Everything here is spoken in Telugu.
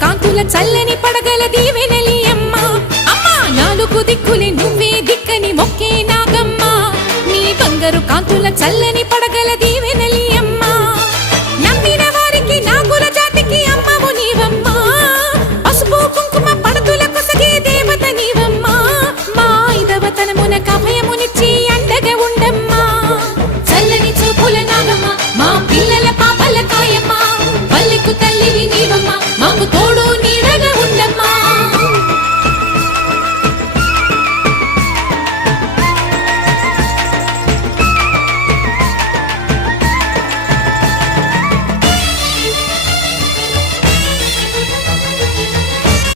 కాంతుల చల్లని పడగల దీవెనలి అమ్మ అమ్మా నాలుగు దిక్కులే నువ్వే దిక్కని మొక్కే నాగమ్మ నీ బంగారు కాంతుల చల్లని పడగల